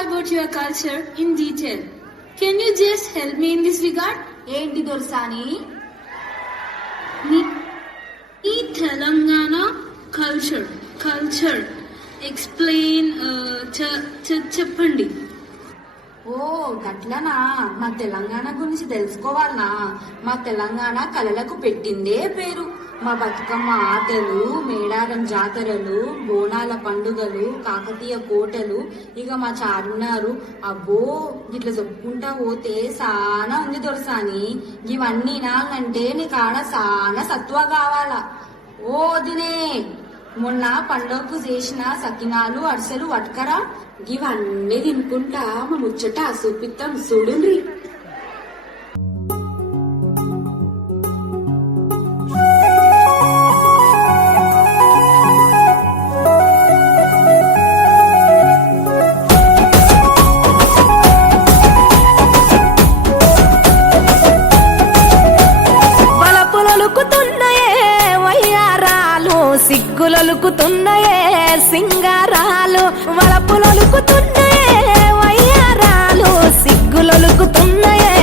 about your culture in detail. Can you just help me in this regard? ఏంటి దొరసాని? ఈ Telangana culture explain చెప్పండి. ఓ గట్లనా? మా తెలంగాణ గురించి తెలుసుకోవాలనా? మా తెలంగాణ కళలకు పెట్టిందే పేరు. మా బతుకమ్మ ఆటలు, మేడారం జాతరలు, బోనాల పండుగలు, కాకతీయ కోటలు, ఇక మా చారున్నారు. అబ్బో ఇట్లా చెప్పుకుంటా పోతే సానా ఉంది దొరసాని. ఇవన్నీ నాలంటే నీకాడ సానా సత్వ కావాలా. ఓ దినే మొన్న పండుగకు చేసిన సకినాలు, అరిసెలు పట్టుకరా. ఇవన్నీ తినుకుంటా మా ముచ్చట చూపిస్తాం చూడుండ్రి. సిగ్గులొలుకుతున్నాయే సింగారాలు, వలపులొలుకుతున్నాయే వయ్యారాలు, సిగ్గులొలుకుతున్నాయే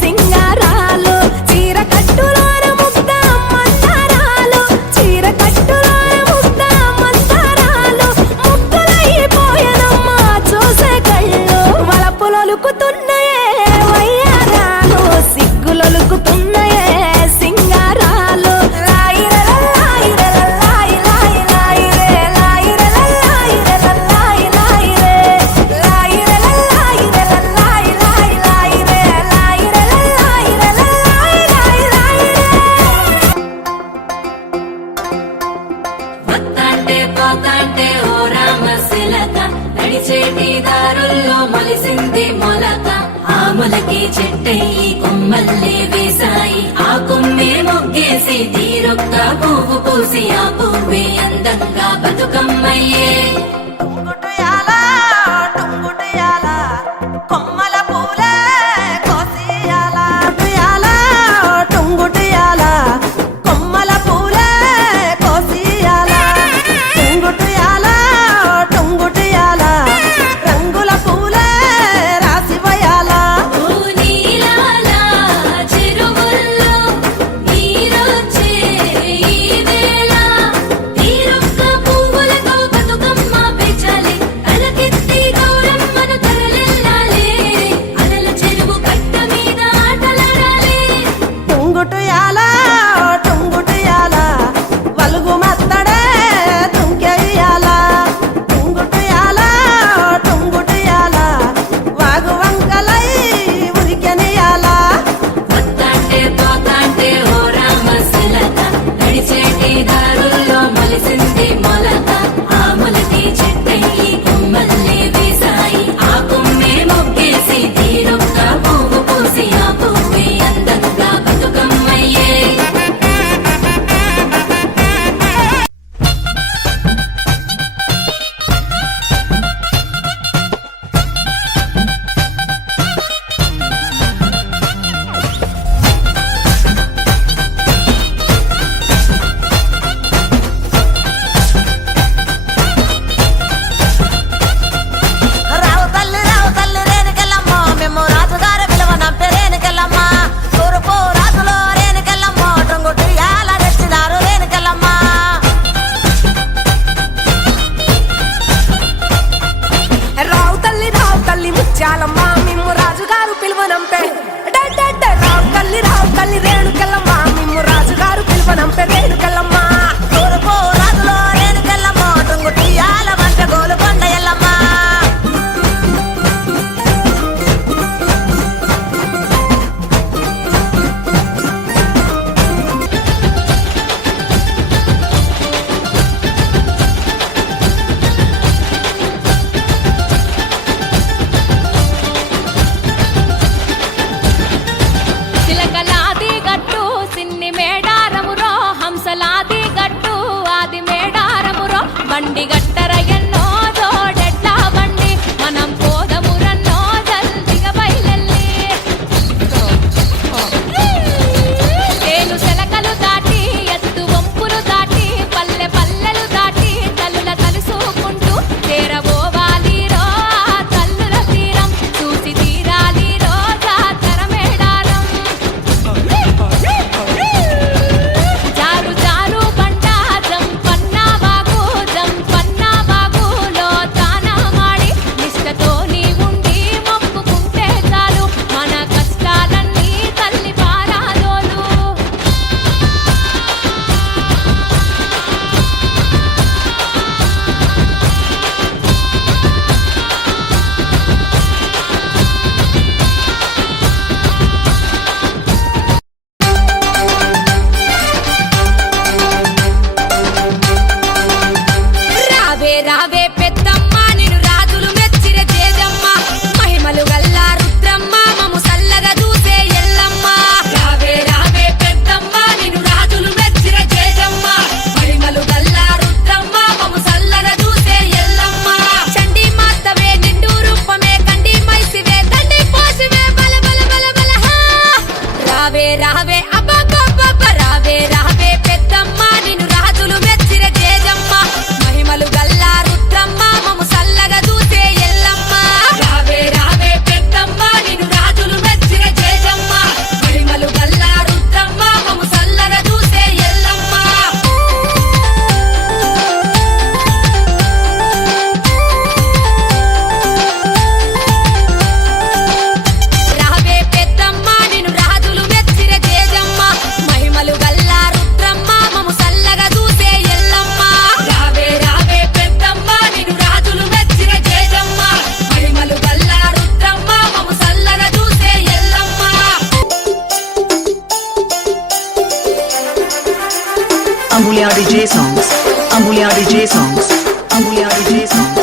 సింగారాలు. చీర కట్టులోన ముద్ద మందారాలు, చీర కట్టులోన ముద్ద మందారాలు, ముగ్గులైపోయనమ్మా చూసే కళ్ళు. వలపులొలుకుతున్నాయే వయ్యారాలు, సిగ్గులొలుకుతున్నాయే సింగారాలు. మొలిసింది మొలక, ఆ మొలకే చెట్టయి కొమ్మల్లే వేసాయి. ఆ కొమ్మే మొగ్గేసి తీరొక్క పువ్వు పూసి, ఆ పువ్వే అందంగా బతుకమ్మయ్యే. కొమ్మల పూలే కోసియాలా, కొమ్మల పూలే కోసియాలా, టుంగుటియాలా రంగుల పూలే రాసివయాలా. చెరువుల్లో నీరొచ్చే ఈ వేళ తీరొక్క పువ్వులతో బతుకమ్మ పెంచాలి. రావే రావే అబ్బబ్బబ్బ రావే రావే పెద్దమ్మ నిన్ను రాజులు మెచ్చిర తేజమ్మ మహిమలు గల్లా రుద్రమ్మ మము సల్లగా దూసే ఎల్లమ్మ రావే రావే పెద్దమ్మ నిన్ను రాజులు మెచ్చిర తేజమ్మ మహిమలు గల్లా రుద్రమ్మ మము సల్లగా దూసే ఎల్లమ్మ రావే పెద్దమ్మ నిన్ను రాజులు మెచ్చిర తేజమ్మ మహిమలు గల్లా రుద్రమ్మ మము సల్లగా దూసే ఎల్లమ్మ రావే రావే పెద్దమ్మ నిన్ను రాజులు మెచ్చిర తేజమ్మ మహిమలు గల్లా రుద్రమ్మ మము సల్లగా దూసే Yellamma Ambulia DJ songs. Ambulia DJ songs. Ambulia DJ songs.